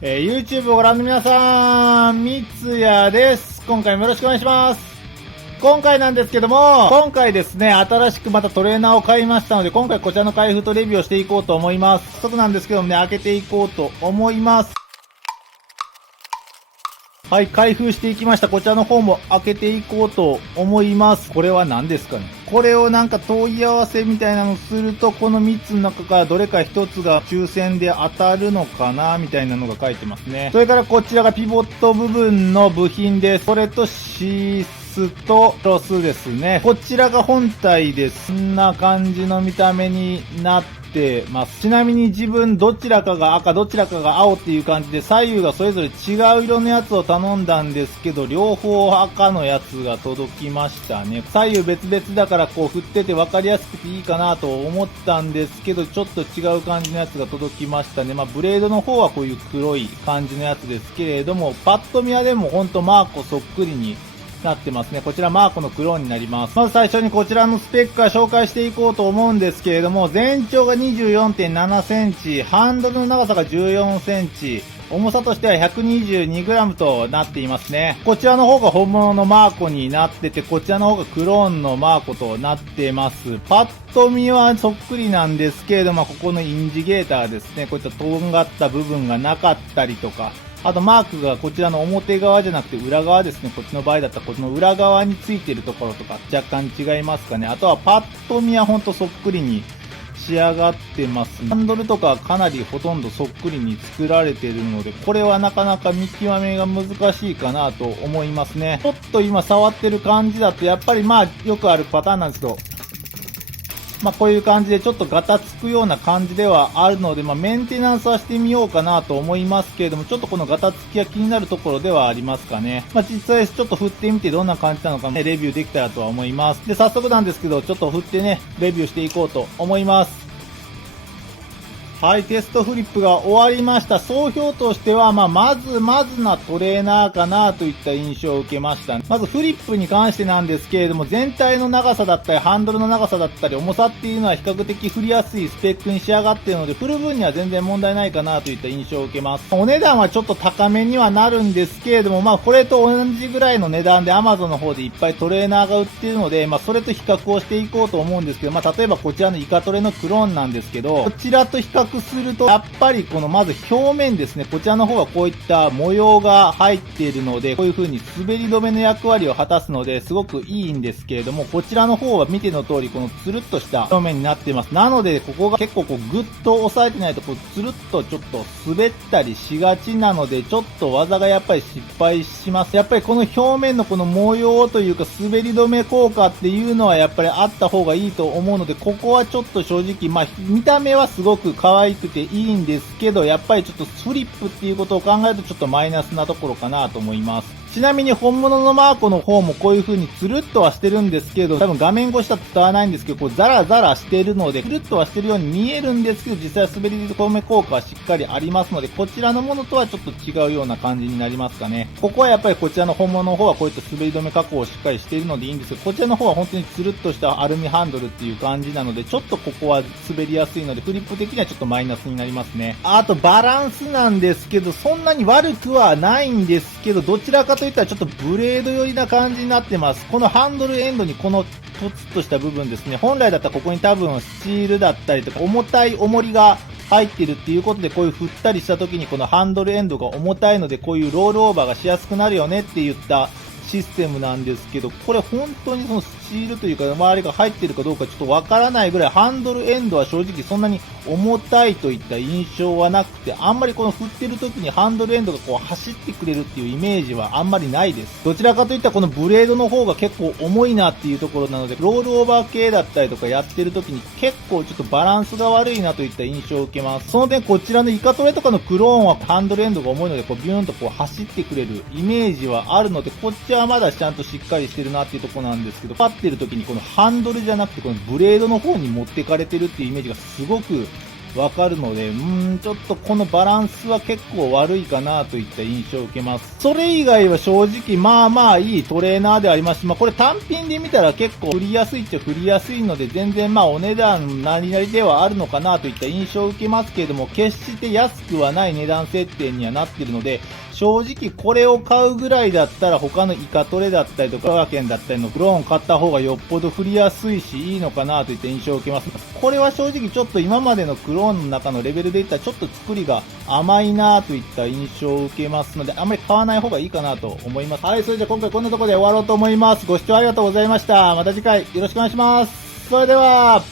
YouTube をご覧の皆さん、三ツ矢です。今回もよろしくお願いします。今回なんですけども、今回ですね、新しくまたトレーナーを買いましたので、今回こちらの開封とレビューをしていこうと思います。早速なんですけどもね、開けていこうと思います。はい、開封していきました。こちらの方も開けていこうと思います。これは何ですかね。これをなんか問い合わせみたいなのをすると、この3つの中からどれか1つが抽選で当たるのかなみたいなのが書いてますね。それからこちらがピボット部分の部品です。これとシースとロスですね。こちらが本体です。こんな感じの見た目になってます。ちなみに自分どちらかが赤どちらかが青っていう感じで左右がそれぞれ違う色のやつを頼んだんですけど、両方赤のやつが届きましたね。左右別々だからこう振ってて分かりやすくていいかなと思ったんですけど、ちょっと違う感じのやつが届きましたね。ブレードの方はこういう黒い感じのやつですけれども、パッと見はでもほんとマーコそっくりになってますね。こちらマーコのクローンになります。まず最初にこちらのスペックから紹介していこうと思うんですけれども、全長が 24.7 センチ、ハンドルの長さが14センチ、重さとしては 122g となっていますね。こちらの方が本物のマーコになってて、こちらの方がクローンのマーコとなってます。パッと見はそっくりなんですけれども、ここのインジゲーターですね。こういったとんがった部分がなかったりとか、あとマークがこちらの表側じゃなくて裏側ですね。こっちの場合だったらこっちの裏側についてるところとか若干違いますかね。あとはパッと見はほんとそっくりに仕上がってます。ハンドルとかかなりほとんどそっくりに作られているので、これはなかなか見極めが難しいかなと思いますね。ちょっと今触ってる感じだとやっぱりよくあるパターンなんですけど、こういう感じでちょっとガタつくような感じではあるので、メンテナンスはしてみようかなと思いますけれども、ちょっとこのガタつきが気になるところではありますかね。実際ちょっと振ってみてどんな感じなのかね、レビューできたらとは思います。で、早速なんですけど、ちょっと振ってね、レビューしていこうと思います。はい、テストフリップが終わりました。総評としては、まずなトレーナーかなといった印象を受けました。まずフリップに関してなんですけれども、全体の長さだったり、ハンドルの長さだったり、重さっていうのは比較的振りやすいスペックに仕上がっているので、振る分には全然問題ないかなといった印象を受けます。お値段はちょっと高めにはなるんですけれども、これと同じぐらいの値段で Amazon の方でいっぱいトレーナーが売っているので、それと比較をしていこうと思うんですけど、例えばこちらのイカトレのクローンなんですけど、こちらと比較すると、やっぱりこのまず表面ですね、こちらの方はこういった模様が入っているので、こういう風に滑り止めの役割を果たすので、すごくいいんですけれども、こちらの方は見ての通り、このつるっとした表面になっています。なので、ここが結構こうグッと押さえてないと、つるっとちょっと滑ったりしがちなので、ちょっと技がやっぱり失敗します。やっぱりこの表面のこの模様というか、滑り止め効果っていうのはやっぱりあった方がいいと思うので、ここはちょっと正直、見た目はすごく可愛くていいんですけど、やっぱりちょっとフリップっていうことを考えるとちょっとマイナスなところかなと思います。ちなみに本物のマーコの方もこういう風につるっとはしてるんですけど、多分画面越しだと伝わらないんですけど、こうザラザラしてるので、つるっとはしてるように見えるんですけど、実際は滑り止め効果はしっかりありますので、こちらのものとはちょっと違うような感じになりますかね。ここはやっぱりこちらの本物の方はこういった滑り止め加工をしっかりしているのでいいんですけど、こちらの方は本当につるっとしたアルミハンドルっていう感じなので、ちょっとここは滑りやすいので、フリップ的にはちょっとマイナスになりますね。あとバランスなんですけど、そんなに悪くはないんですけど、どちらかといったらちょっとブレード寄りな感じになってます。このハンドルエンドにこのポツッとした部分ですね。本来だったらここに多分スチールだったりとか重たい重りが入ってるっていうことで、こういう振ったりした時にこのハンドルエンドが重たいので、こういうロールオーバーがしやすくなるよねって言ったシステムなんですけど、これ本当にそのスチールというか周りが入ってるかどうかちょっとわからないぐらい、ハンドルエンドは正直そんなに重たいといった印象はなくて、あんまりこの振ってる時にハンドルエンドがこう走ってくれるっていうイメージはあんまりないです。どちらかといったらこのブレードの方が結構重いなっていうところなので、ロールオーバー系だったりとかやってる時に結構ちょっとバランスが悪いなといった印象を受けます。その点こちらのイカトレとかのクローンはハンドルエンドが重いので、こうビューンとこう走ってくれるイメージはあるので、こっちはまだちゃんとしっかりしてるなっていうところなんですけど、パってる時にこのハンドルじゃなくてこのブレードの方に持ってかれてるっていうイメージがすごくわかるので、ちょっとこのバランスは結構悪いかなといった印象を受けます。それ以外は正直まあまあいいトレーナーでありますし、これ単品で見たら結構振りやすいっちゃ振りやすいので、全然お値段何々ではあるのかなといった印象を受けますけれども、決して安くはない値段設定にはなっているので、正直これを買うぐらいだったら他のイカトレだったりとか、香川県だったりのクローン買った方がよっぽど振りやすいし、いいのかなといった印象を受けます。これは正直ちょっと今までのクローンの中のレベルでいったらちょっと作りが甘いなといった印象を受けますので、あんまり買わない方がいいかなと思います。はい、それじゃあ今回こんなところで終わろうと思います。ご視聴ありがとうございました。また次回よろしくお願いします。それでは、